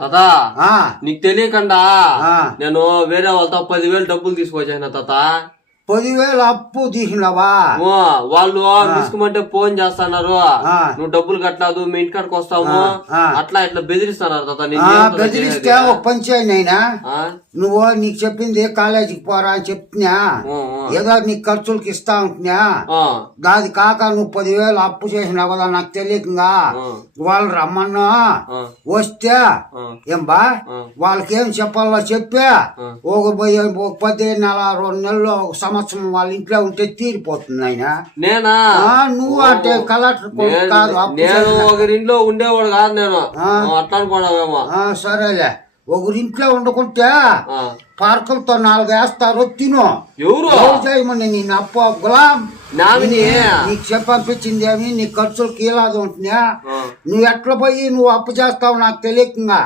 తాత ఆ, నీకు తెలియకుండా ఆ. నేను వేరే వాళ్ళతో పదివేలు డబ్బులు తీసుకొచ్చాను తాత పదివేలు అప్పు తీసినవా? వాళ్ళు తీసుకోమంటే ఫోన్ చేస్తున్నారు. నువ్వు డబ్బులు కట్టలేదు మీ ఇంటికాడికి వస్తాము. అట్లా ఇట్లా బెదిరిస్తున్నారు బెదిరిస్తే? ఒక పని చేయనైనా? నువ్వు నీకు చెప్పింది కాలేజీకి పోరా అని చెప్తున్నా. ఏదో నీ ఖర్చులకి ఇస్తా ఉంటున్నా. దాది కాక నువ్వు పదివేలు అప్పు చేసినావు కదా నాకు తెలియకుండా వాళ్ళు రమ్మన్నా. వస్తే ఏం బా. వాళ్ళకి ఏం చెప్పాలో చెప్పి. ఒక పది నెల రెండు నెలలు ఒక సంవత్సరం వాళ్ళ ఇంట్లో ఉంటే తీరిపోతుంది ఆయన నేనా? నువ్వు అంటే కలెక్టర్ కాదు నేను ఒకరింట్లో ఉండేవాడు కాదు నేను. అట్లా అనుకోవడమేమో. సరేలే. ఒకరింట్లో వండుకుంటే ఆ. పార్కులతో నాలుగు వేస్తారు తిను. ఎవరు? చేయమని నేను అప్పు గులాం? నామిని? నీకు చెప్పంపించింది ఏమి? నీ ఖర్చులు కీలాదు ఉంటున్నా. నువ్వు ఎట్లా పోయి నువ్వు అప్పు చేస్తావు నాకు తెలియకుండా?